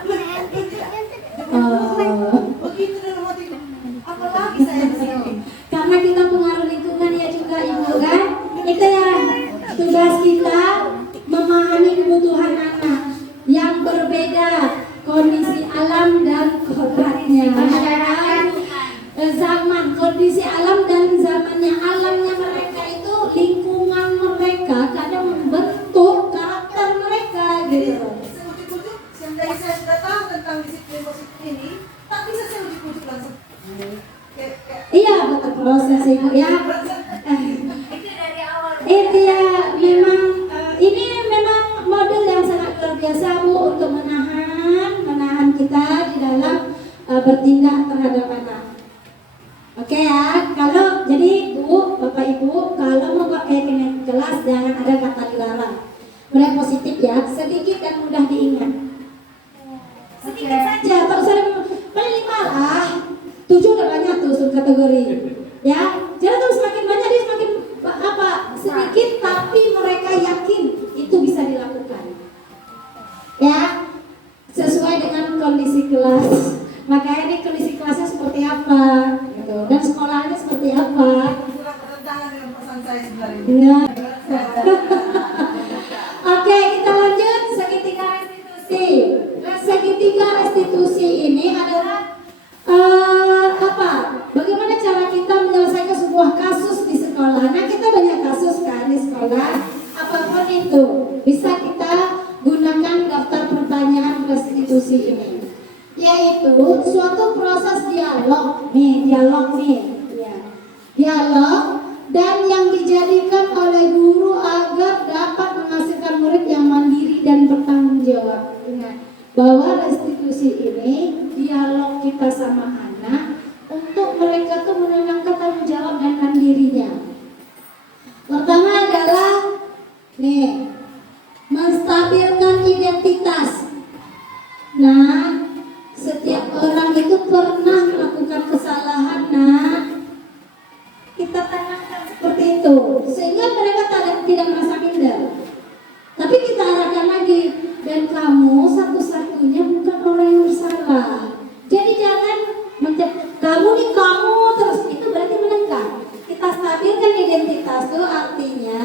Begitu dalam hati, apalagi saya di sini. karena kita pengaruh lingkungan ya juga Ibu kan. Itu ya tugas kita memahami kebutuhan bertindak terhadap anak. Oke ya, kalau jadi Bu, Bapak Ibu, kalau mau pakai keyakinan kelas jangan ada kata dilarang. Mulai positif ya, sedikit dan mudah diingat. Sedikit saja, tak usah paling 5 lah. 7 udah banyak tuh kategori. Ya, jadi terus semakin banyak dia semakin apa? Sedikit tapi mereka yakin itu bisa dilakukan. Ya, sesuai dengan kondisi kelas. Makanya ini kondisi kelasnya seperti apa, gitu. Dan sekolahnya seperti apa. Kurang bertentangan dengan pesan saya sebenarnya. Ya. Oke, kita lanjut segitiga restitusi. Nah, segitiga restitusi ini adalah apa? Bagaimana cara kita menyelesaikan sebuah kasus di sekolah? Nah, kita banyak kasus kan di sekolah. Apapun itu, bisa kita gunakan daftar pertanyaan restitusi ini. Yaitu suatu proses dialog nih, ya. Dialog dan yang dijadikan oleh guru agar dapat menghasilkan murid yang mandiri dan bertanggung jawab. Ingat bahwa restitusi ini dialog kita sama anak untuk mereka tuh menanamkan tanggung jawab dan mandirinya. Pertama adalah nih, menstabilkan identitas. Nah, setiap orang itu pernah melakukan kesalahan, nah kita tanamkan seperti itu sehingga mereka tidak merasa minder. Tapi kita arahkan lagi, dan kamu satu-satunya bukan orang yang bersalah. Jadi jangan kamu nih kamu terus, itu berarti menengah. Kita stabilkan identitas itu artinya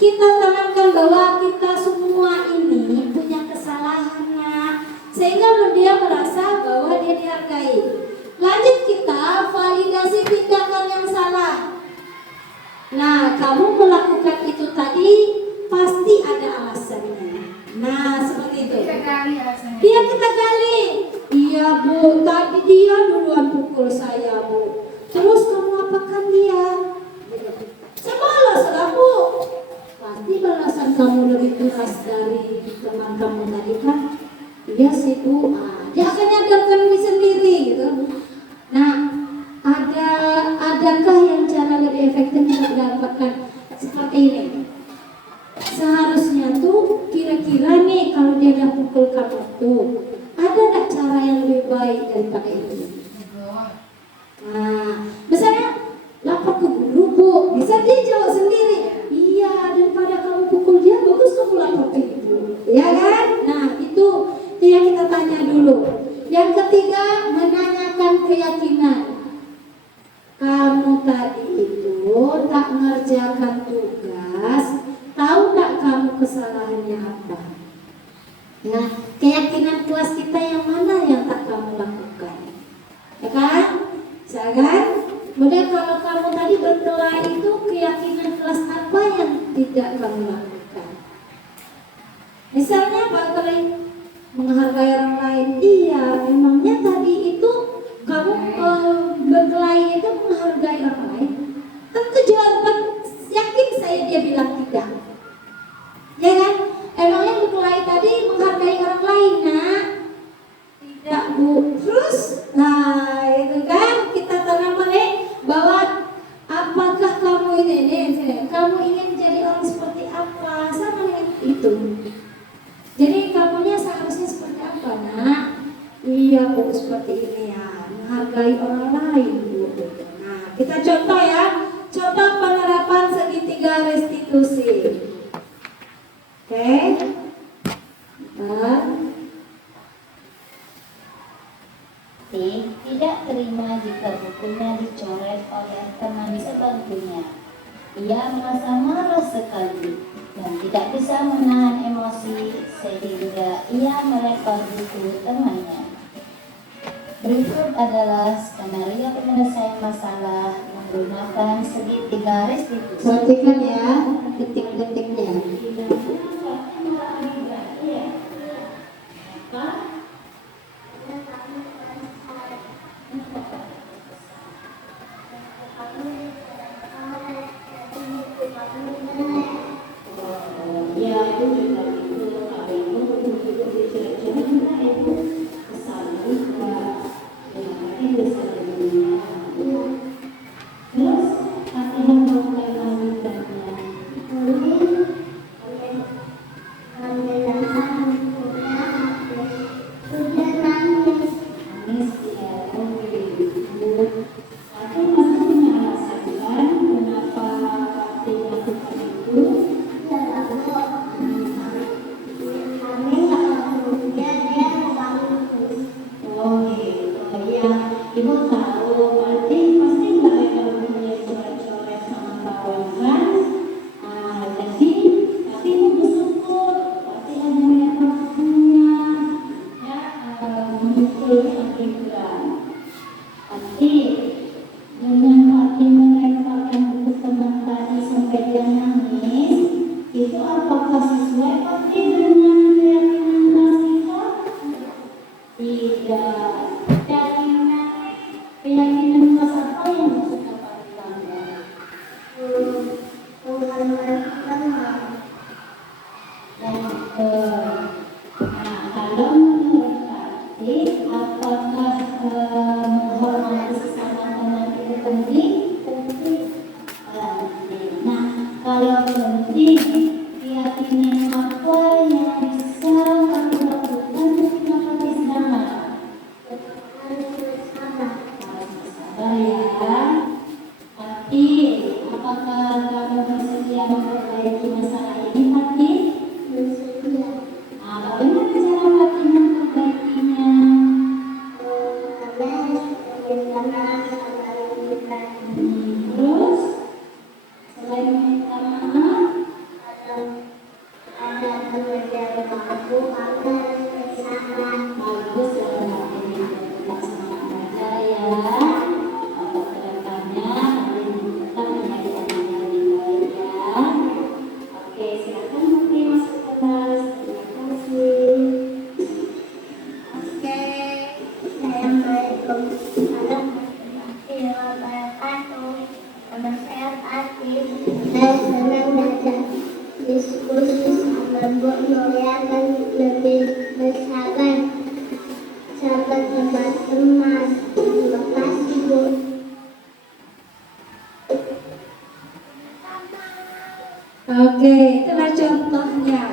kita tanamkan bahwa kita semua ini punya kesalahan, sehingga dia merasa bahwa dia dihargai. Lanjut kita validasi tindakan yang salah. Nah, kamu melakukan itu tadi pasti ada alasannya. Nah, seperti itu. Dia kita gali. Iya Bu, tadi dia duluan pukul saya Bu. Terus kamu apakan dia? Saya balas lah Bu. Pasti balasan kamu lebih keras dari teman kamu tadi kan? Iya sih Bu, dia akan nyadarkan diri sendiri gitu. Nah, adakah yang cara lebih efektif untuk mendapatkan seperti ini? Seharusnya tuh kira-kira nih kalau dia udah pukul kamu tuh, ada nggak cara yang lebih baik daripada ini? Nah, misalnya lapor ke guru Bu, bisa dia jawab sendiri. Iya, daripada kamu pukul dia, bagus kamu lapor ke ibu, ya kan? Nah, itu yang kita tanya dulu. Yang ketiga, menanyakan keyakinan. Kamu tadi itu tak mengerjakan tugas, tahu tak kamu kesalahannya apa? Nah, keyakinan kelas kita yang mana yang tak kamu lakukan? Ya kan? Jangan. Kemudian kalau kamu tadi berkelahi itu keyakinan kelas apa yang tidak kamu lakukan? Misalnya berkelahi menghargai orang lain, iya, emangnya tadi itu kamu berkelahi itu menghargai orang lain? Tentu jawaban yakin saya dia bilang tidak, ya kan? Emangnya berkelahi tadi menghargai orang lain? Nah, tidak Bu. Terus, nah itu kan kita tanamkan bahwa apakah kamu ini kamu ingin jadi orang seperti apa, sama dengan itu. Jadi kamunya seharusnya seperti apa, Nak? Iya Bu, seperti ini ya, menghargai orang lain Bu. Nah, kita contoh ya, contoh penerapan segitiga restitusi. Oke. Tidak terima jika bukunya dicoret oleh teman sebantunya. Ia merasa marah sekali dan tidak bisa menahan emosi sehingga ia melempar buku temannya. Berikut adalah skenario penyelesaian masalah menggunakan segitiga restitusi. Perhatikan ya detik-detiknya. Itu apakah sesuai pasti dengan keyakinan kelas kita? Tidak. Keyakinan kelas apa yang suka Pak ditambah? Tuhan mereka nah, kalau menurut Pakti, apakah menghormati sesama teman itu penting? Penting. Nah, kalau penting, keyakinan apa yang bisa kamu lakukan untuk menghormati sesama? Sabar ya. Tapi, apakah kamu bersedia memperbaiki masalah ini, Pakti? Bagaimana cara Pakti memperbaikinya? Terus, selain meminta maaf, bagus ya berarti tetap semangat belajar ya. Untuk kedepannya, kita menjadi anak yang lebih baik ya. Oke, silakan Pakti masuk ke kelas. Terima kasih. Oke, Assalamualaikum warahmatullahi wabarakatuh. Nama saya Fatin. Saya senang belajar diskusi sama Bu Noya dan lebih bersabar. Sahabat teman-teman, terima kasih Bu. Oke, itulah contohnya.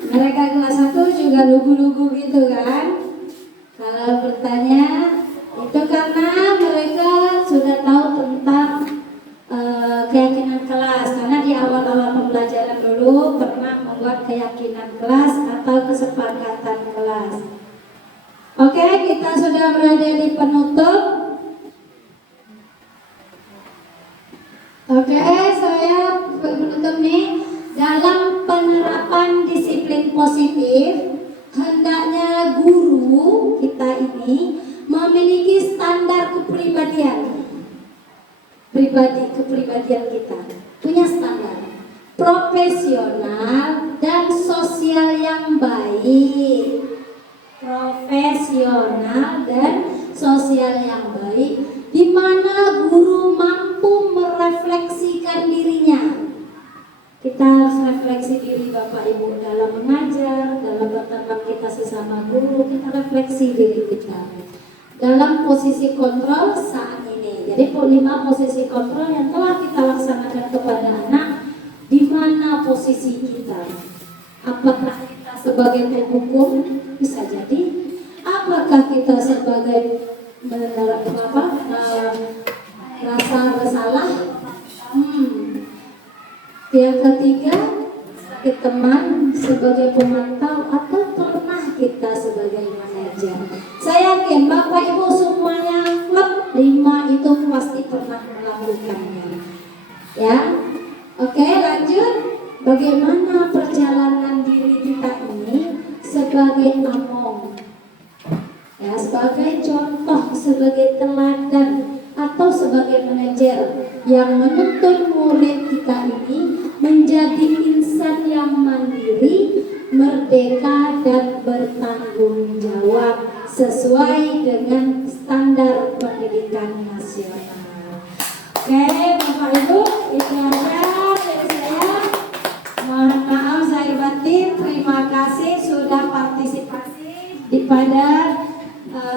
Mereka kelas 1 juga lugu-lugu gitu kan. Kalau bertanya, itu karena mereka sudah tahu tentang keyakinan kelas. Karena di awal-awal pembelajaran dulu pernah membuat keyakinan kelas atau kesepakatan kelas. Oke, kita sudah berada di penutup. Oke, saya menutup nih. Dalam penerapan disiplin positif, hendaknya guru kita ini memiliki standar kepribadian. Kepribadian kita punya standar profesional dan sosial yang baik. Profesional dan sosial yang baik, di mana guru mampu merefleksikan dirinya. Kita harus refleksi diri Bapak Ibu dalam mengajar, dalam berteman kita sesama guru, kita refleksi diri kita dalam posisi kontrol saat ini. Jadi 5 posisi kontrol yang telah kita laksanakan kepada anak, di mana posisi kita? Apakah kita sebagai penghukum? Bisa jadi. Apakah kita sebagai rasa bersalah? Yang ketiga, sebagai teman, sebagai pemantau, atau pernah kita sebagai manajer. Saya yakin Bapak Ibu semuanya klub 5 itu pasti pernah melakukannya. Ya, oke, lanjut. Bagaimana perjalanan diri kita ini sebagai among, ya, sebagai contoh, sebagai teladan, atau sebagai manajer yang menuntun murid kita ini menjadi insan yang mandiri, merdeka, dan bertanggung jawab sesuai dengan standar pendidikan nasional. Oke, Bapak Ibu, itu aja dari saya. Mohon maaf zahir batin. Terima kasih sudah partisipasi pada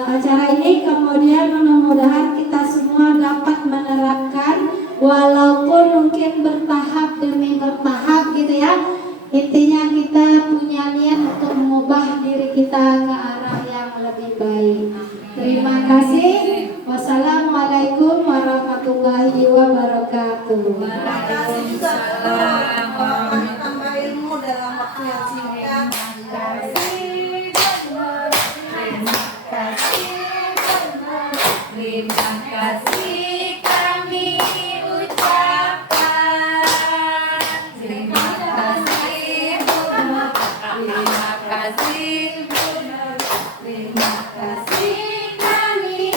acara ini. Kemudian mudah-mudahan kita semua dapat menerapkan, walaupun mungkin bertahap demi bertahap gitu ya. Intinya kita punya niat untuk mengubah diri kita ke arah yang lebih baik. Terima kasih. Wassalamualaikum warahmatullahi wabarakatuh. Terima kasih juga teman-teman, tambah ilmu dalam waktu yang singkat. Terima kasih kami ucapkan. Terima kasih Bu. Terima kasih Bu. Terima kasih kami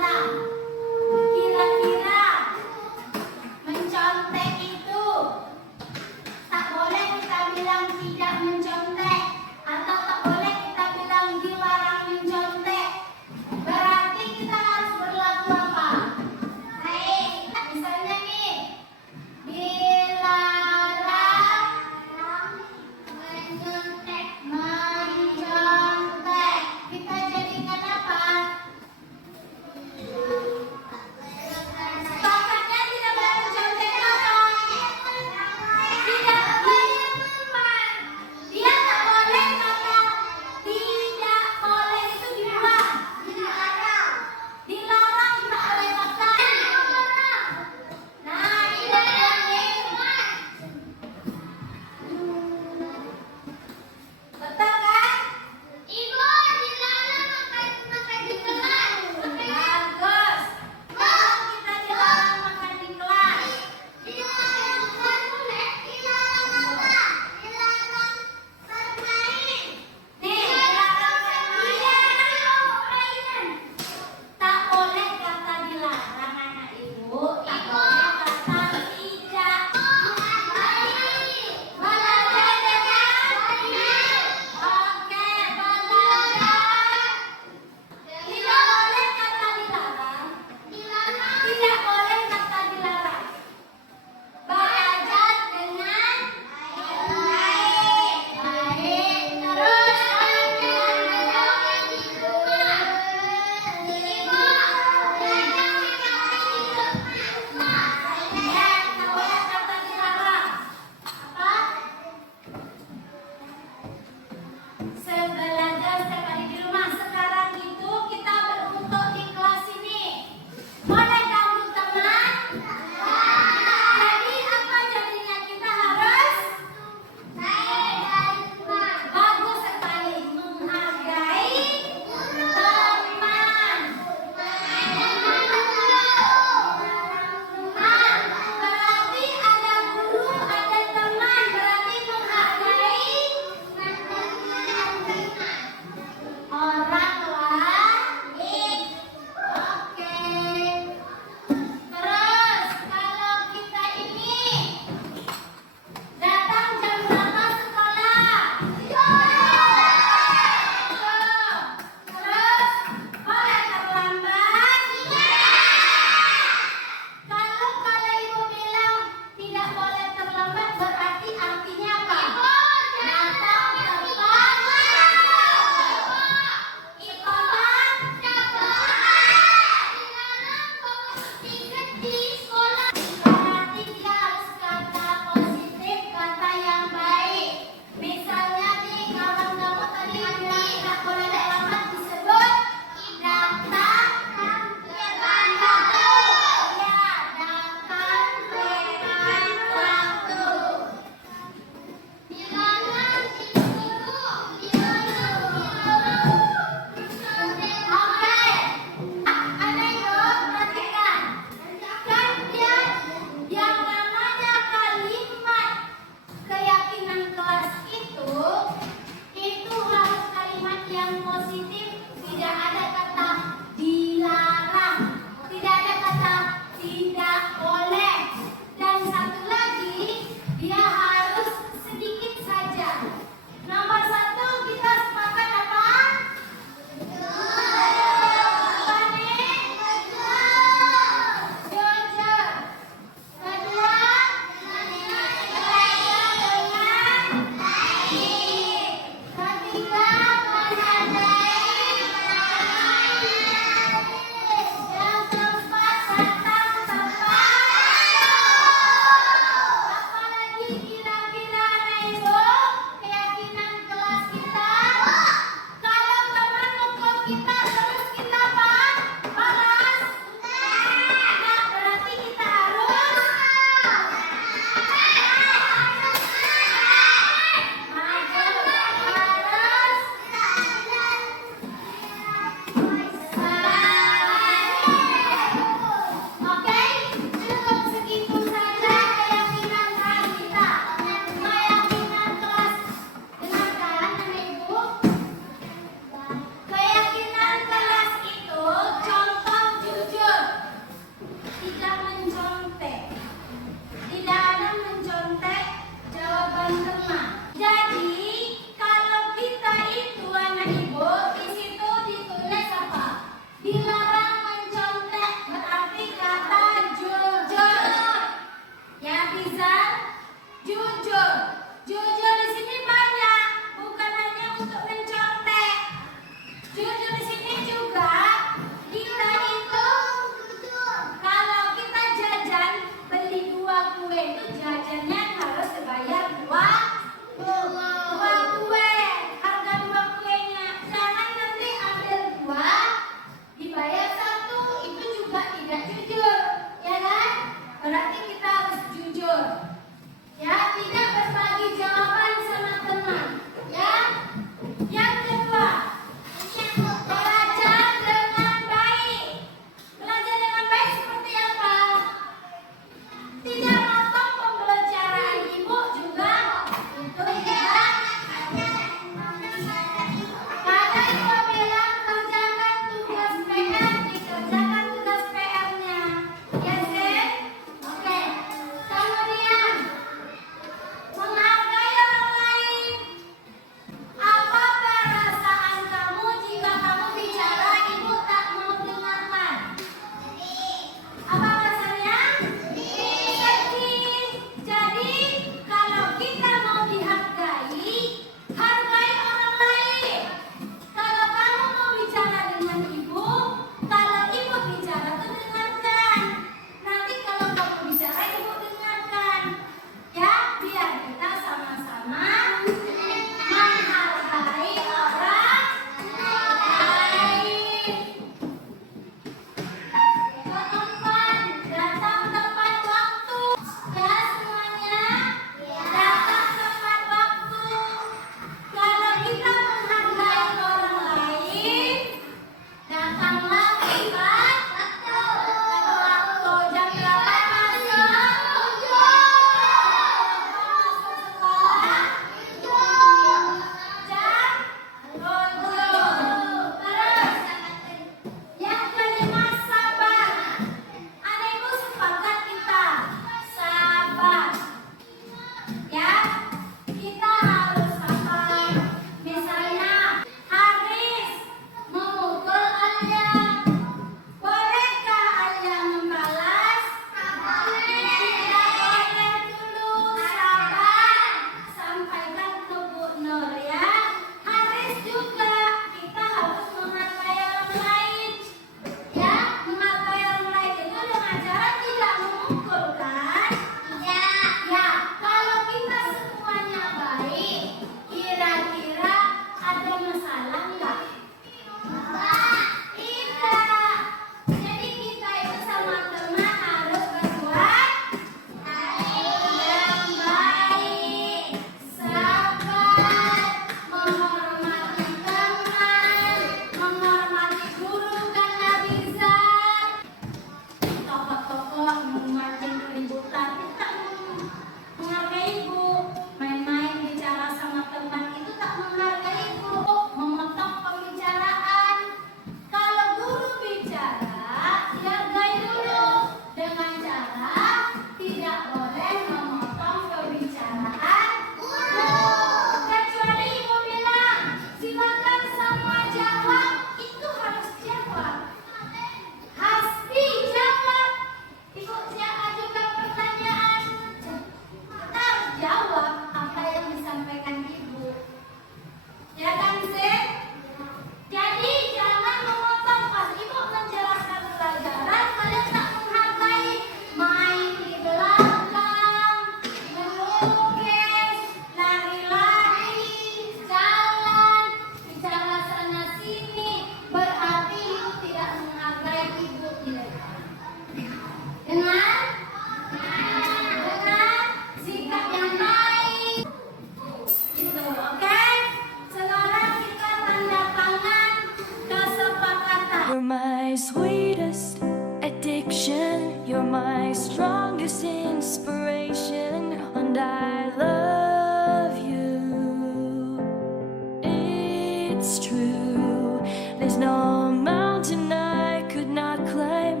it's true. There's no mountain I could not climb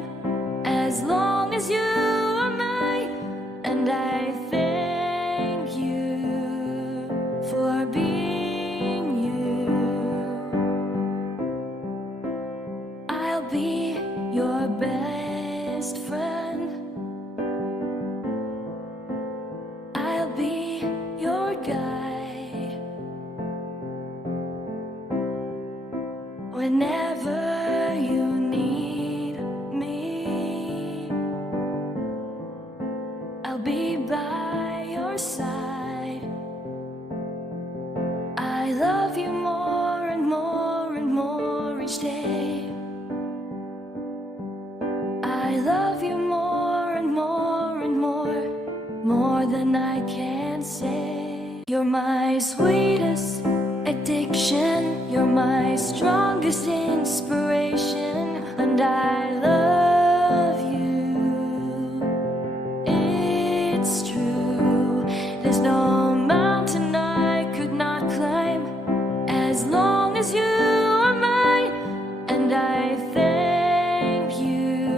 as long as you are mine. And I thank you for being you. I'll be your best friend. I'll be your guide whenever you need me. I'll be by your side. I love you more and more and more each day. I love you more and more and more than I can say. You're my sweetest addiction, you're my strongest inspiration, and I love you. It's true, there's no mountain I could not climb as long as you are mine, and I thank you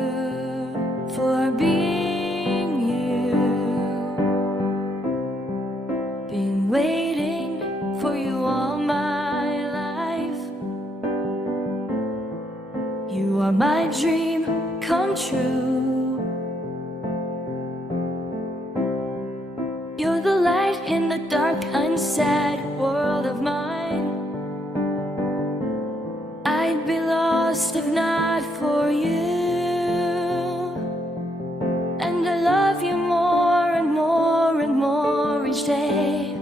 for being you. Been waiting for you all my life. You are my dream come true. You're the light in the dark, unsad world of mine. I'd be lost if not for you. And I love you more and more and more each day.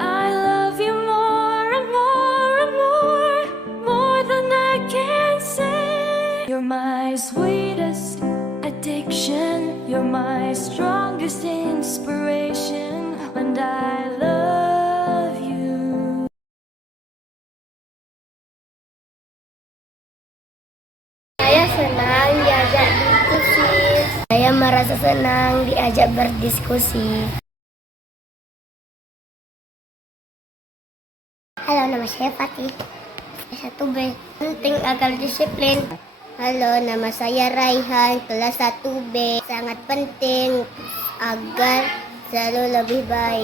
I love you more and more and more than I can say. You're my sweetest addiction, you're my strongest inspiration, and I love you. Saya senang diajak diskusi. Saya merasa senang diajak berdiskusi. Halo, nama saya Fatih. Kelas 1B. Penting agar disiplin. Halo, nama saya Raihan, kelas 1B. Sangat penting agar selalu lebih baik.